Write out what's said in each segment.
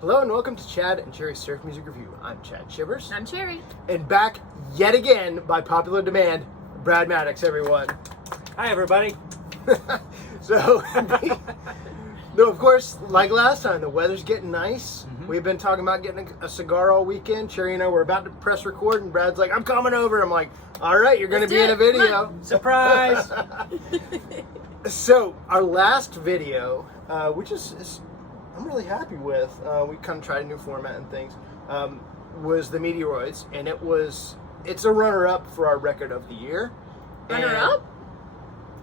Hello and welcome to Chad and Cherry's Surf Music Review. I'm Chad Shivers. I'm Cherry. And back yet again by popular demand, Brad Mattocks, everyone. Hi, everybody. So, no, of course, like last time, the weather's getting nice. Mm-hmm. We've been talking about getting a cigar all weekend. Cherry and I were about to press record, and Brad's like, I'm coming over. I'm like, all right, you're going to be in a video. Surprise! So, our last video, which is I'm really happy with, we kind of tried a new format and things, was the Meteoroids, and it's a runner-up for our record of the year. Runner-up?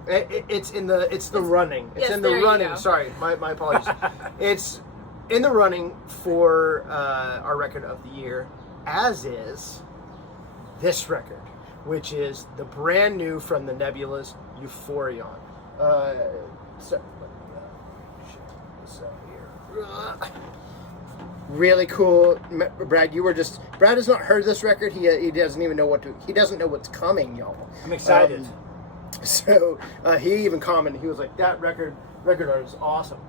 It's in the running. It's yes, in the there you running. go. Sorry, my apologies. It's in the running for our record of the year, as is this record, which is the brand new from the Nebulas, Euphorion. So, shit this up here. Really cool, Brad. Brad has not heard this record. He doesn't even know he doesn't know what's coming, y'all. I'm excited. So he even commented. He was like, "That record art is awesome."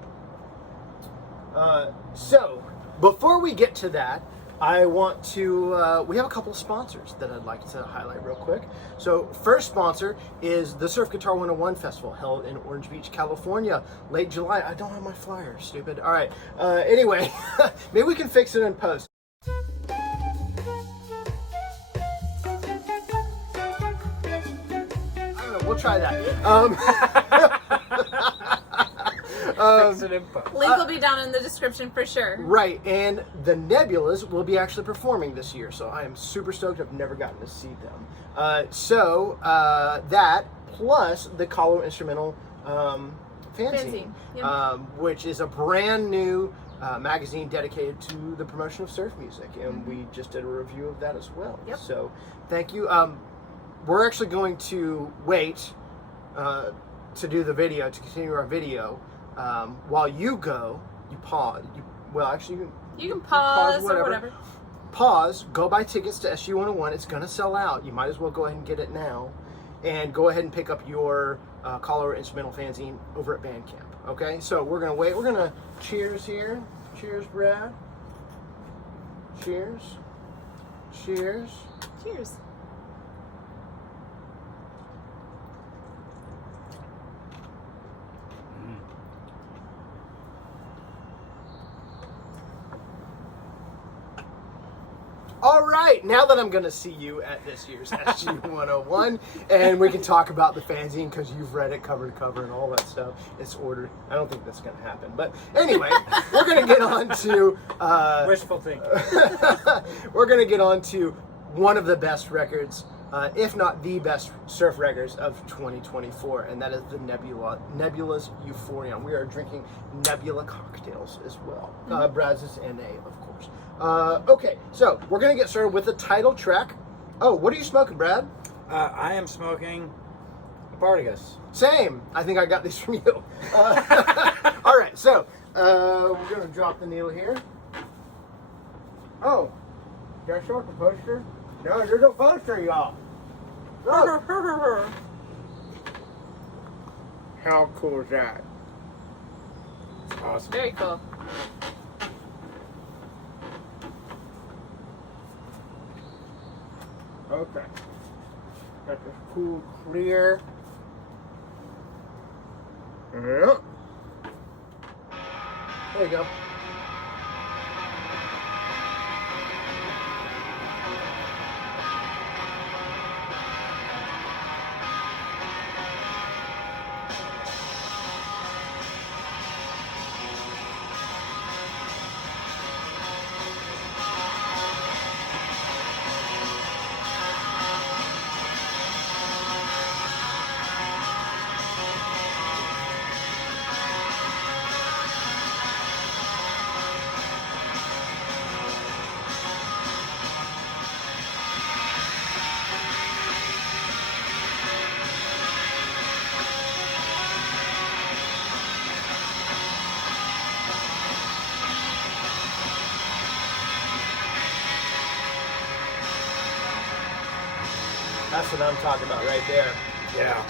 So before we get to that, I want to. We have a couple of sponsors that I'd like to highlight real quick. So first sponsor is the Surf Guitar 101 Festival held in Orange Beach, California, late July. I don't have my flyer, stupid. All right. Anyway, maybe we can fix it in post. We'll try that. Link will be down in the description for sure. Right, and the Nebulas will be actually performing this year, so I am super stoked. I've never gotten to see them. That plus the Color Instrumental fanzine, yep. Which is a brand new magazine dedicated to the promotion of surf music, and we just did a review of that as well. Yep. So thank you. We're actually going to wait to do the video, to continue our video. While you go, you pause. You can pause or whatever. Pause, go buy tickets to SU 101. It's going to sell out. You might as well go ahead and get it now. And go ahead and pick up your Color Instrumental fanzine over at Bandcamp. Okay? So we're going to wait. We're going to cheers here. Cheers, Brad. Cheers. Cheers. Cheers. All right, now that I'm going to see you at this year's SG 101, and we can talk about the fanzine because you've read it cover to cover and all that stuff. It's ordered. I don't think that's going to happen. But anyway, we're going to get on to... Wishful thinking. We're going to get on to one of the best records, if not the best surf records of 2024, and that is the Nebula's Euphorion. We are drinking Nebula cocktails as well. Brad's is NA, of course. Okay, so we're going to get started with the title track. Oh, what are you smoking, Brad? I am smoking a Partagas. Same. I think I got these from you. All right, so we're going to drop the needle here. Oh, did I show the poster? No, there's no poster, y'all. Oh. How cool is that? It's awesome. Very cool. Okay. Got this cool, clear. Yep. There you go. That's what I'm talking about right there. Yeah.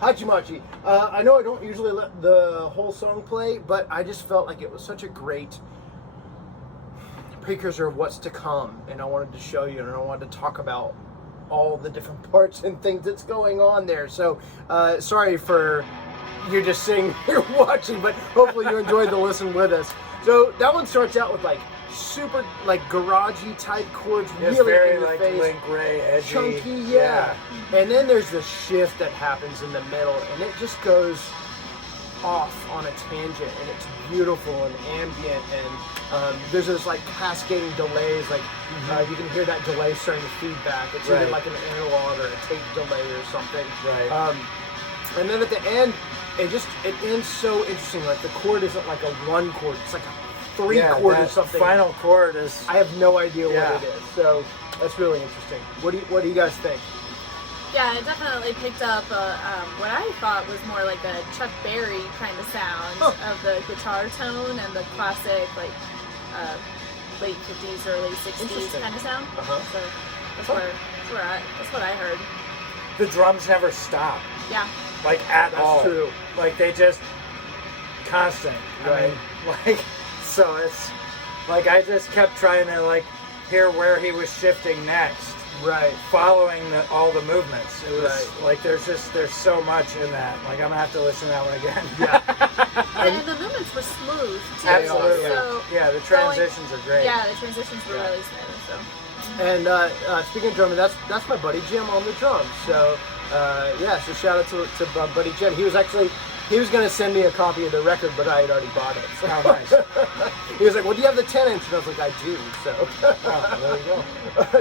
Hachimachi. I know I don't usually let the whole song play, but I just felt like it was such a great precursor of what's to come, and I wanted to show you, and I wanted to talk about all the different parts and things that's going on there. So, sorry for you just sitting here watching, but hopefully you enjoyed the listen with us. So that one starts out with like super like garagey type chords, It's really very in your like face, Link Ray, edgy. chunky, yeah. And then there's this shift that happens in the middle, and it just goes off on a tangent, and it's beautiful and ambient, and there's this like cascading delays, like you can hear that delay starting to feedback. It's either like an analog or a tape delay or something. Right. And then at the end, it ends so interesting. Like the chord isn't like a one chord; it's like a three chord or something. Final chord is. I have no idea what it is, so that's really interesting. What do you guys think? Yeah, it definitely picked up what I thought was more like a Chuck Berry kind of sound of the guitar tone and the classic like late 50s, early 60s kind of sound. So that's what I heard. The drums never stop. Yeah. Like at all. That's true. Like they just constant. Right. I mean, like so it's like I just kept trying to like hear where he was shifting next. Right. Following all the movements. It was like there's so much in that. Like I'm gonna have to listen to that one again. Yeah. And the movements were smooth too. Absolutely. So yeah, the transitions are great. Yeah, the transitions were really smooth. So. And speaking of drumming, that's my buddy Jim on the drums. So so shout out to my buddy Jim. He was going to send me a copy of the record, but I had already bought it. So. Oh, nice. He was like, "Well, do you have the 10-inch?" And I was like, "I do." So there you go.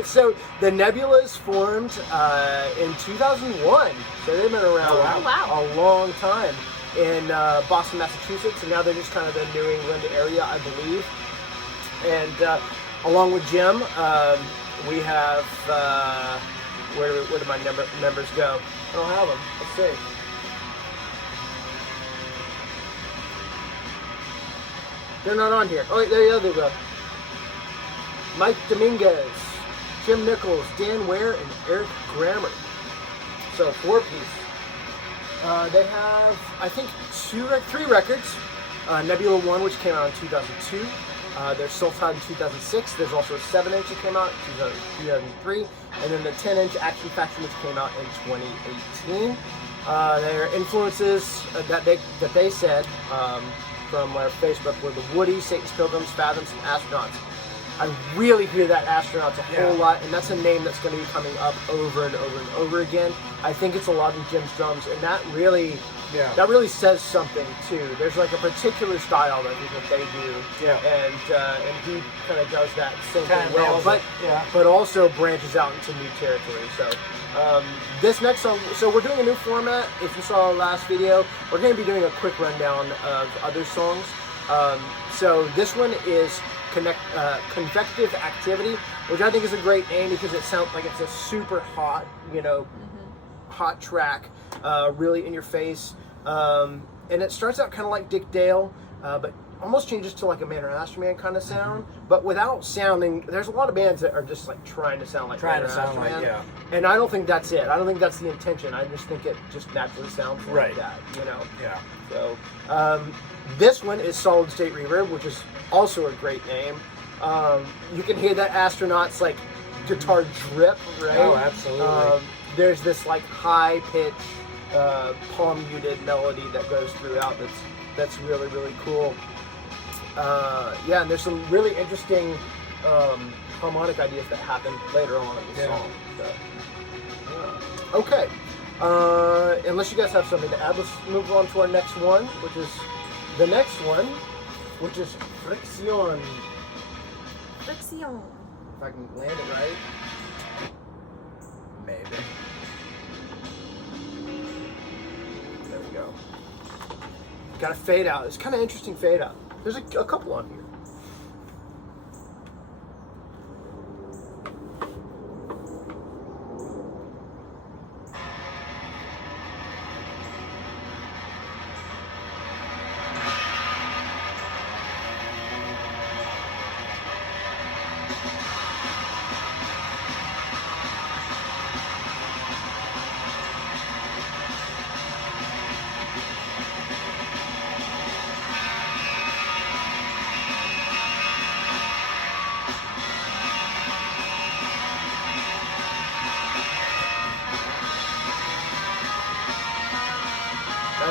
So the Nebulas formed in 2001. So they've been around a long time in Boston, Massachusetts, and now they're just kind of the New England area, I believe. And along with Jim, we have where did my members go? I don't have them. Let's see. They're not on here. Oh, there they go. Mike Dominguez, Jim Nichols, Dan Ware, and Eric Grammer. So 4-piece. They have, I think, 3 records. Nebula 1, which came out in 2002. There's Sultide in 2006. There's also a 7-inch that came out in 2003. And then the 10-inch Action Faction, which came out in 2018. Their influences that they said from our Facebook were the Woody, Satan's Pilgrims, Fathoms, and Astronauts. I really hear that Astronauts a whole lot, and that's a name that's going to be coming up over and over and over again. I think it's a lot in Jim's drums, and that really says something too. There's like a particular style that they do, and he kind of does that same thing well, but also branches out into new territory. So this next song, so we're doing a new format. If you saw our last video, we're going to be doing a quick rundown of other songs. So this one is Convective Activity, which I think is a great name because it sounds like it's a super hot, hot track, really in your face. And it starts out kind of like Dick Dale, but almost changes to like a Manor Astroman kind of sound, but without sounding. There's a lot of bands that are just like trying to sound like Manor Astroman, and I don't think that's it. I don't think that's the intention. I just think it just naturally sounds like that, Yeah. So this one is Solid State Reverb, which is also a great name. You can hear that Astronauts like guitar drip, right? Oh, absolutely. There's this like high pitch, palm muted melody that goes throughout. That's really, really cool. And there's some really interesting harmonic ideas that happen later on in the song. So, okay. Unless you guys have something to add, let's move on to our next one, which is Fricción. Fricción. If I can land it right. Maybe. There we go. Got a fade out. It's kind of interesting fade out. There's a couple on here.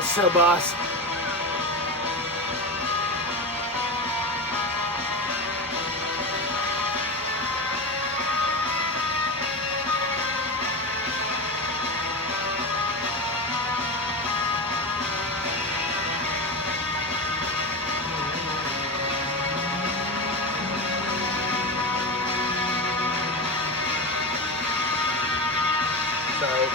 so, boss. Sorry.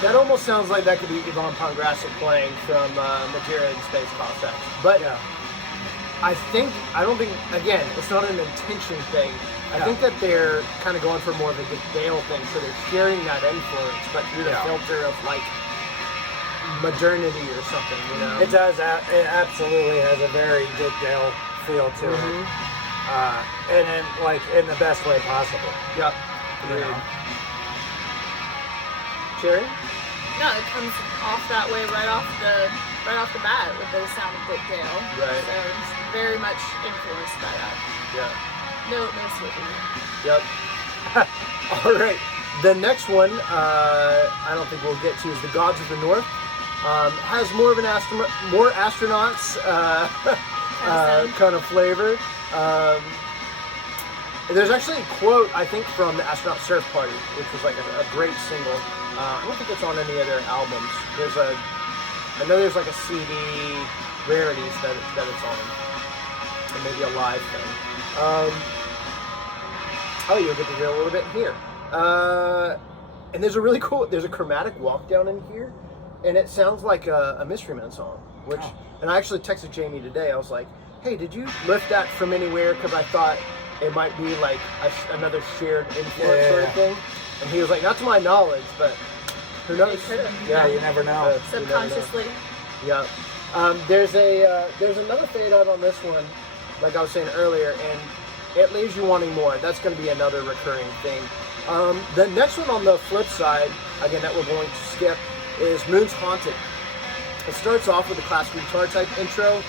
That almost sounds like that could be Yvonne Pongrassic playing from Materia and Space Cossacks. But Yeah. I don't think, again, it's not an intention thing. I think that they're kind of going for more of a Dick Dale thing, so they're sharing that influence, but through the filter of, like, modernity or something, you know? It does. It absolutely has a very Dick Dale feel to it. And in the best way possible. Yep. You know? Cherry? No, it comes off that way right off the bat with the sound of Dick Dale. Right. So it's very much influenced by that. Yeah. No slipping. Yep. All right. The next one, I don't think we'll get to, is the Gods of the North. Has more of an more astronauts kind of flavor. There's actually a quote, I think, from the Astronaut Surf Party, which was like a great single. I don't think it's on any other albums. I know there's like a CD rarities that it's on, or maybe a live thing. You'll get to hear a little bit here. And there's a chromatic walk down in here, and it sounds like a Mystery Men song. And I actually texted Jamie today. I was like, "Hey, did you lift that from anywhere?" Because I thought it might be like another shared influence sort of thing. And he was like, "Not to my knowledge, but who knows?" Yeah, you never know. Subconsciously. Yeah. There's another fade out on this one, like I was saying earlier, and it leaves you wanting more. That's going to be another recurring theme. The next one on the flip side, again, that we're going to skip, is Moon's Haunted. It starts off with a classical guitar type intro,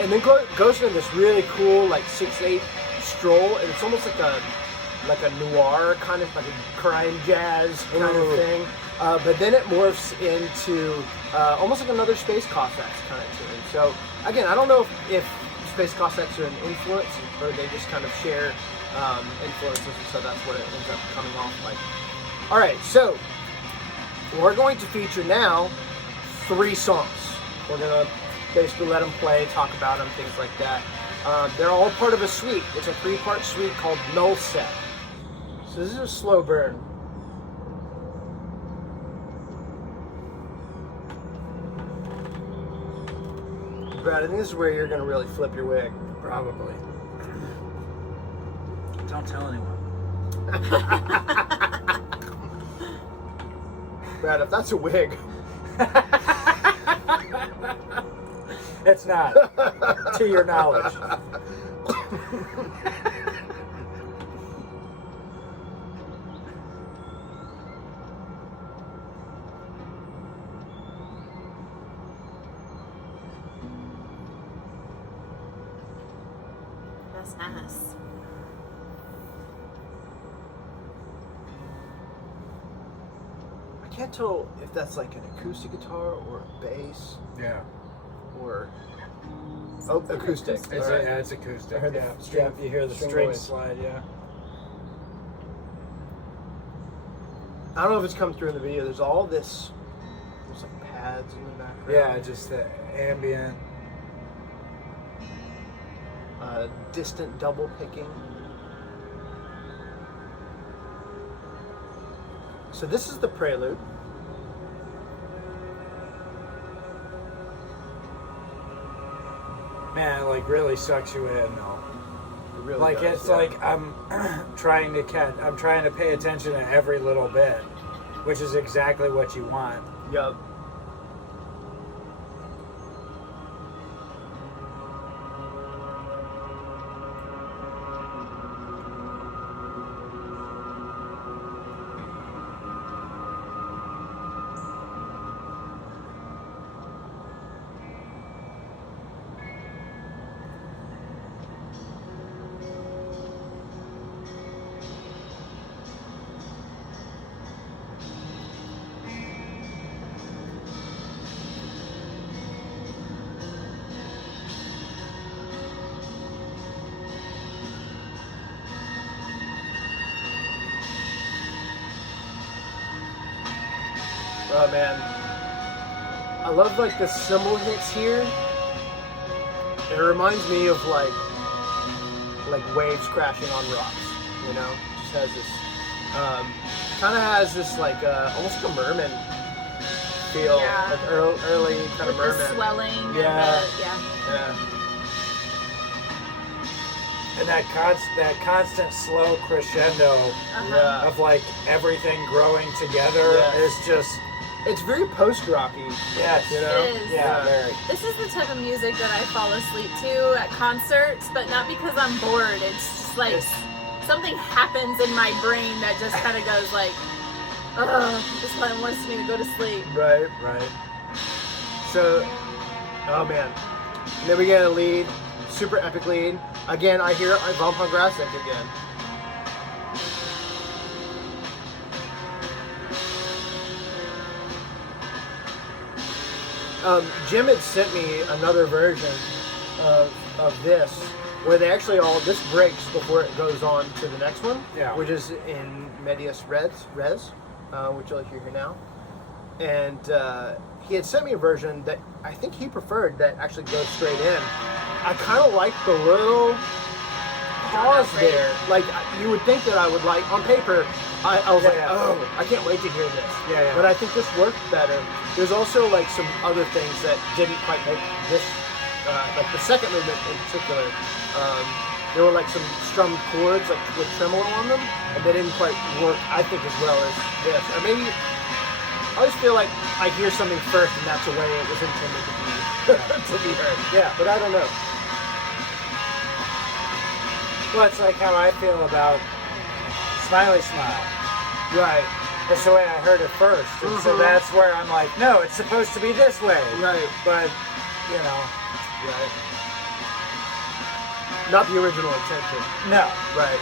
and then goes into this really cool, like 6/8 stroll, and it's almost like a noir kind of, like a crime jazz kind of thing. But then it morphs into almost like another Space Cossacks kind of tune. So again, I don't know if Space Cossacks are an influence or they just kind of share influences, so that's what it ends up coming off like. All right, so we're going to feature now 3 songs. We're gonna basically let them play, talk about them, things like that. They're all part of a suite. It's a 3-part suite called Null Set. So this is a slow burn. Brad, I think this is where you're going to really flip your wig. Probably. Don't tell anyone. Brad, if that's a wig. It's not. To your knowledge. That's nice. I can't tell if that's like an acoustic guitar or a bass Yeah. or acoustic. It's acoustic. I heard the Yeah. string- You hear the string string voice. slide, yeah. I don't know if it's come through in the video. There's all this, there's like pads in the background. Yeah, just the ambient. Distant double picking. So this is the Prelude. Man, it like really sucks you in though. It really Like does, it's yeah. like I'm trying to pay attention to every little bit, which is exactly what you want. Yup. Oh man, I love like the cymbal hits here. It reminds me of like waves crashing on rocks. You know, just has this kind of has this like almost like a merman feel, Yeah. like early kind of With merman. the swelling. Yeah. And the, yeah. Yeah. And that constant slow crescendo Yeah. of like everything growing together Yes. is just It's very post-rocky. yes, You know? It is. yeah, very. This is the type of music that I fall asleep to at concerts, but not because I'm bored. It's just like something happens in my brain that just kind of goes like, ugh, this one wants me to go to sleep. Right. Right. So, oh man. And then we get a lead, super epic lead. Again, I hear Von Pograsek again. Jim had sent me another version of this, where they actually this breaks before it goes on to the next one, Yeah. which is in Medias Res, which you'll hear here now. And he had sent me a version that I think he preferred that actually goes straight in. I kind of like the little pause there. Like, you would think that I would like, on paper, I was like, oh, I can't wait to hear this. Yeah. But I think this worked better. There's also like some other things that didn't quite make this, like the second movement in particular. There were like some strummed chords like with tremolo on them, and they didn't quite work, I think, as well as this. Or maybe I always feel like I hear something first, and that's the way it was intended to be to be heard. Yeah. But I don't know. Well, it's like how I feel about Smiley Smile. Right. That's the way I heard it first. And so that's where I'm like, no, it's supposed to be this way. Right. But, you know, Right. Not the original intention. no. Right.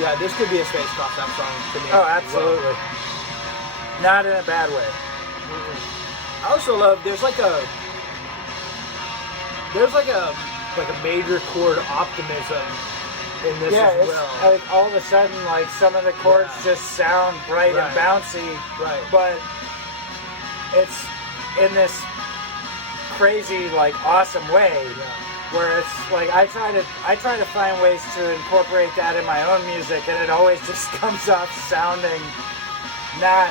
Yeah, this could be a Space Cossacks song to me. Oh, as absolutely. well. Not in a bad way. I also love there's like a major chord optimism in this Yeah, as it's well. like all of a sudden, like some of the chords just sound bright Right. and bouncy, Right. but it's in this crazy, like awesome way. Where it's like I try to find ways to incorporate that in my own music, and it always just comes off sounding not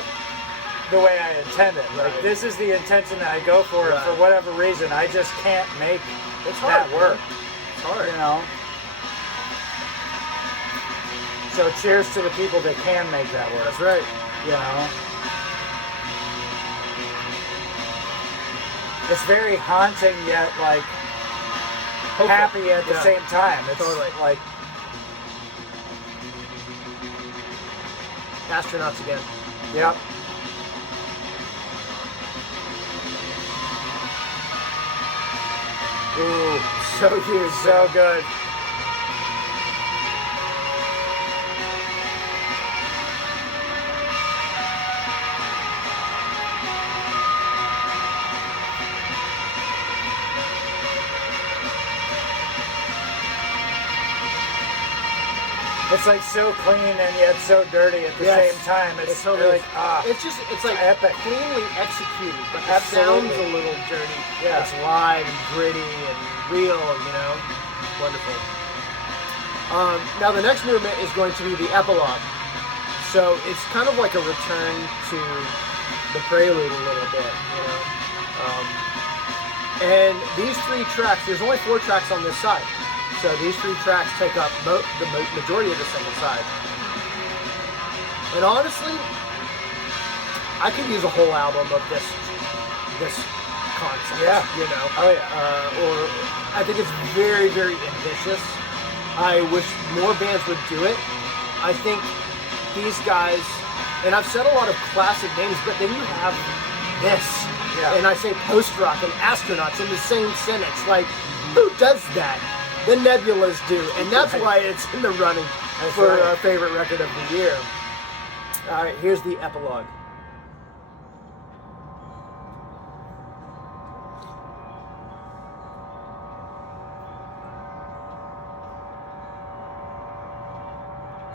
the way I intended. Like Right. this is the intention that I go for, and for Right. whatever reason, I just can't make It's that hard, work. It's hard. You know. So cheers to the people that can make that work. That's right. You know. It's very haunting yet like Hopeful. happy at the Yeah. same time. It's Totally. like Astronauts again. yep. Ooh, so huge. So good. It's like so clean and yet so dirty at the Yes. same time. It's totally like it's like epic. cleanly executed, but the Absolutely. sound's a little dirty. Yeah. It's live and gritty and real, you know. Wonderful. Now the next movement is going to be the epilogue. So it's kind of like a return to the prelude a little bit, you know. And these three tracks, there's only 4 tracks on this side. So these 3 tracks take up the majority of the second side. And honestly, I could use a whole album of this concept. Yeah. You know. Oh yeah. Or I think it's very, very ambitious. I wish more bands would do it. I think these guys, and I've said a lot of classic names, but then you have this. Yeah. And I say post-rock and astronauts in the same sentence. Like, who does that? The Nebulas do, and that's Right. why it's in the running That's for right. our favorite record of the year. All right, here's the epilogue.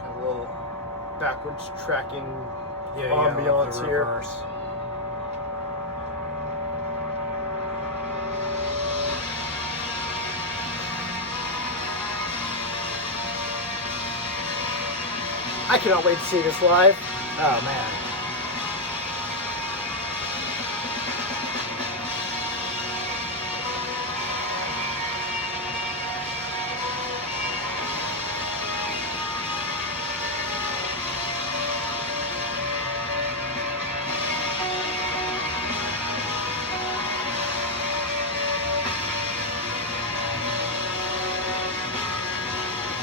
Got a little backwards tracking Yeah, ambiance the here. reverse. I cannot wait to see this live. Oh man.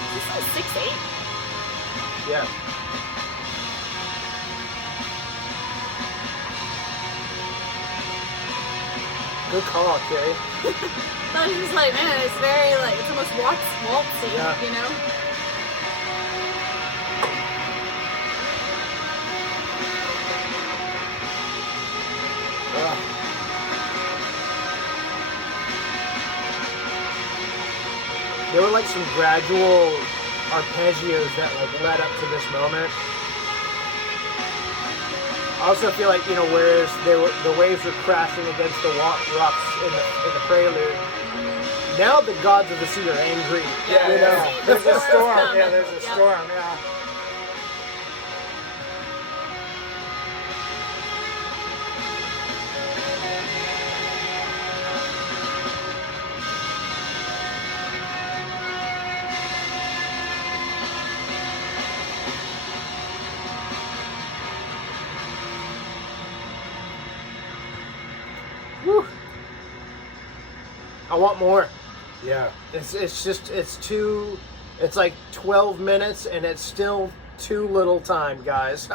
Is this like 6'8"? Yeah. Good call, Carrie. I was just like, man, it's very like it's almost waltzy, Yeah. you know? There were like some gradual arpeggios that like led up to this moment. I also feel like, you know, whereas the waves were crashing against the rocks in the Prelude, now the gods of the sea are angry. Yeah, you know? yeah. There's a storm. coming. Yeah, there's a Yep. storm. Yeah. Whew. I want more. Yeah. It's like 12 minutes and it's still too little time, guys.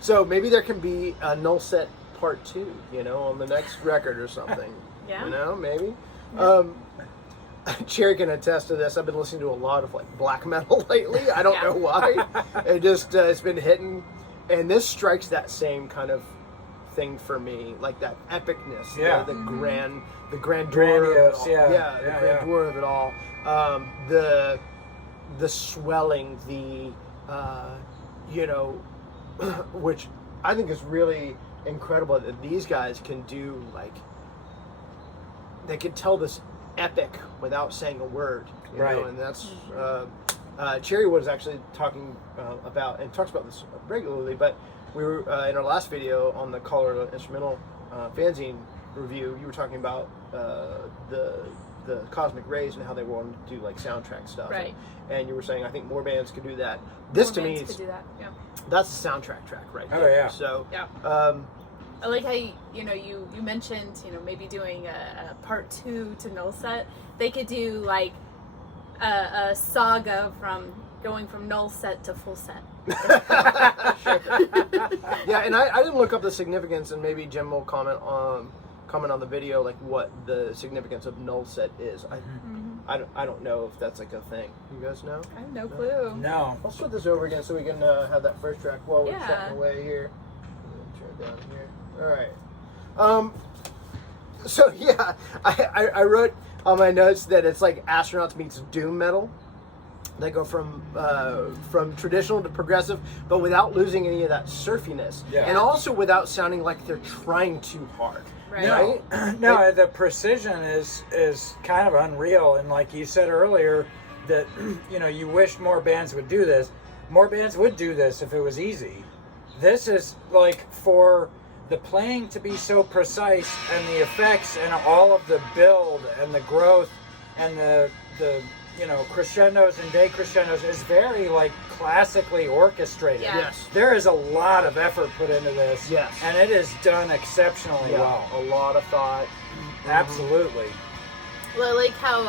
So maybe there can be a Null Set part 2, you know, on the next record or something. Yeah. You know, maybe. Cherry can attest to this. I've been listening to a lot of like black metal lately. I don't Yeah. know why. It just it's been hitting, and this strikes that same kind of thing for me, like that epicness, Yeah. the grandeur, Grandiose, of it all. yeah. The Yeah, grandeur of it all, the swelling, you know, which I think is really incredible that these guys can do. Like, they can tell this epic without saying a word, you know, Right. and that's Cherry was actually talking about, and talks about this regularly, but we were in our last video on the Color Instrumental fanzine review, you were talking about the Cosmic Rays and how they wanted to do like soundtrack stuff, Right. and you were saying I think more bands could do that. This More to me bands is could do that. Yeah. that's a soundtrack track right Oh, there. yeah. So Yeah. I like how you mentioned, you know, maybe doing a part 2 to Null Set. They could do like a saga from going from Null Set to full set. yeah, and I didn't look up the significance, and maybe Jim will comment on the video, like what the significance of Null Set is. I don't know if that's like a thing. You guys know? I have no clue. No. I'll flip this over again so we can have that first track while we're Yeah. chatting away here. Turn it down here. All right. So yeah, I wrote on my notes that it's like Astronauts meets doom metal. They go from traditional to progressive, but without losing any of that surfiness, Yeah. and also without sounding like they're trying too hard. Right. Right? No, the precision is kind of unreal, and like you said earlier, that you know you wished more bands would do this. More bands would do this if it was easy. This is like for the playing to be so precise, and the effects, and all of the build and the growth, and the you know crescendos and decrescendos is very like classically orchestrated. Yeah. Yes. There is a lot of effort put into this. Yes. And it is done exceptionally Yeah. well. A lot of thought. Absolutely. Well, I like how,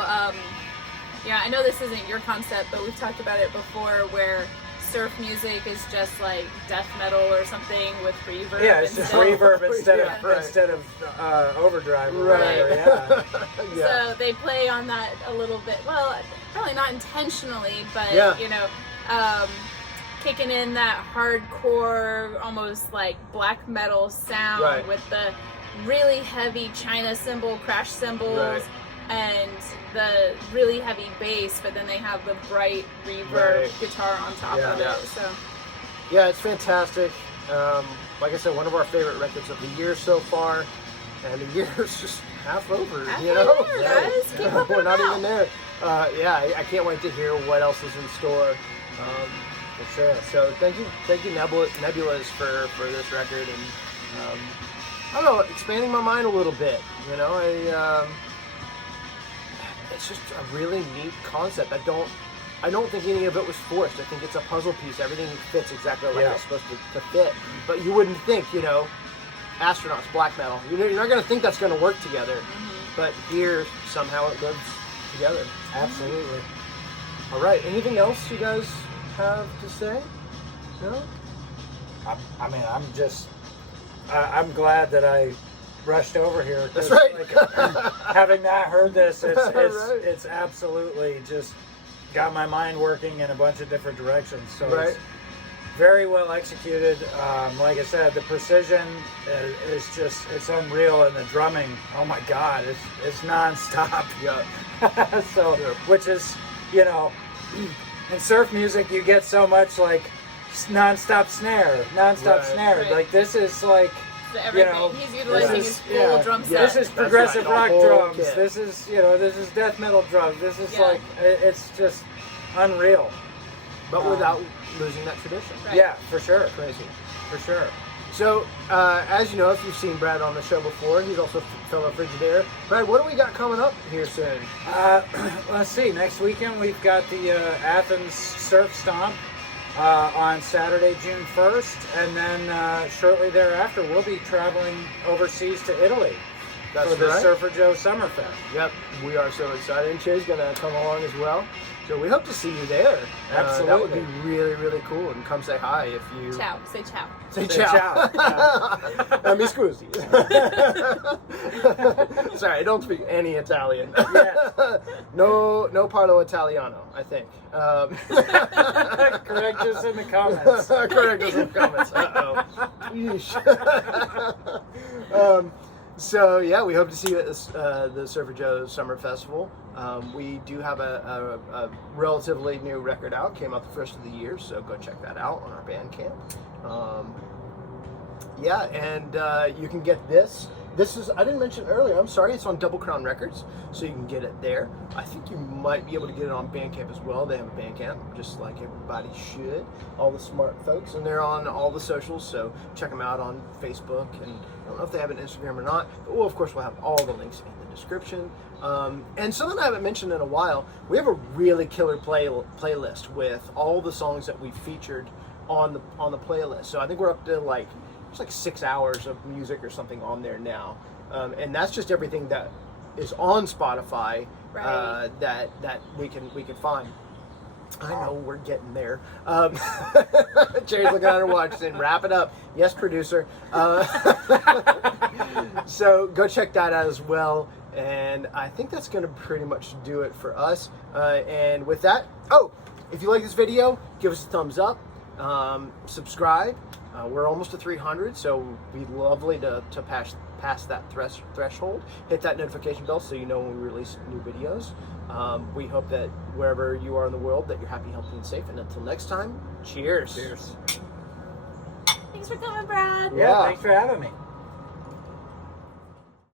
yeah, I know this isn't your concept, but we've talked about it before, where surf music is just like death metal or something with reverb. Yeah, it's just instead. reverb instead Yeah, of right. overdrive. Or Right. whatever, yeah. Yeah. So they play on that a little bit. Well, probably not intentionally, but Yeah. you know, kicking in that hardcore, almost like black metal sound Right. with the really heavy China cymbal, crash cymbals, Right. and the really heavy bass. But then they have the bright reverb Right. guitar on top Yeah. of Yeah. it. So Yeah, it's fantastic. Like I said, one of our favorite records of the year so far, and the year's just half over. Half you know, over, guys. Keep pumping we're not them even out. there. Yeah, I can't wait to hear what else is in store. For sure. So thank you, Nebulas for this record, and I don't know, expanding my mind a little bit. You know, it's just a really neat concept. I don't think any of it was forced. I think it's a puzzle piece. Everything fits exactly like it's supposed to fit. But you wouldn't think, you know, astronauts, black metal. You're not going to think that's going to work together. But here, somehow it lives together. Absolutely. All right. Anything else you guys have to say? No? I mean, I'm glad that I rushed over here. That's right. Like, having not heard this, Right. it's absolutely just got my mind working in a bunch of different directions. So Right. it's very well executed. Like I said, the precision is just, it's unreal, and the drumming, oh my God, it's nonstop. Yeah. So, Yeah. which is, you know, in surf music, you get so much like nonstop snare. Right. Right. Like this is like, Everything. you know, He's utilizing this his is- full yeah. drum set. this is progressive right, the rock whole drums. kit. This is, you know, this is death metal drums. This is Yeah. like, it's just unreal. But without losing that tradition. Right. Yeah, for sure. Crazy. For sure. So, as you know, if you've seen Brad on the show before, he's also a fellow Frigidaire. Brad, what do we got coming up here soon? Let's see. Next weekend we've got the Athens Surf Stomp on Saturday, June 1st, and then shortly thereafter we'll be traveling overseas to Italy That's for the right. Surfer Joe Summerfest. Yep, we are so excited. And Che's going to come along as well. So we hope to see you there. That would be Absolutely. really, really cool. And come say hi if you... Ciao. Say ciao. Say Say ciao. ciao. Mi scusi. Sorry, I don't speak any Italian. Yes. No parlo Italiano, I think. Correct us in the comments. Correct us in the comments. Uh-oh. So yeah, we hope to see you at the Surfer Joe Summer Festival. We do have a relatively new record out. Came out the first of the year, so go check that out on our Bandcamp. Yeah, and you can get this. This is, I didn't mention earlier, I'm sorry, it's on Double Crown Records, so you can get it there. I think you might be able to get it on Bandcamp as well. They have a Bandcamp, just like everybody should, all the smart folks, and they're on all the socials, so check them out on Facebook, and I don't know if they have an Instagram or not, but of course we'll have all the links in the description. And something I haven't mentioned in a while, we have a really killer playlist with all the songs that we featured on the playlist. So I think we're up to like 6 hours of music or something on there now, and that's just everything that is on Spotify. Right. That we can find. I know we're getting there. Jerry's looking at her watch saying, "Wrap it up." Yes, producer. So go check that out as well. And I think that's going to pretty much do it for us. And with that, if you like this video, give us a thumbs up. Subscribe. We're almost to 300, so it'd be lovely to pass that threshold. Hit that notification bell so you know when we release new videos. We hope that wherever you are in the world, that you're happy, healthy, and safe. And until next time, cheers. Cheers. Thanks for coming, Brad. Yeah, thanks for having me.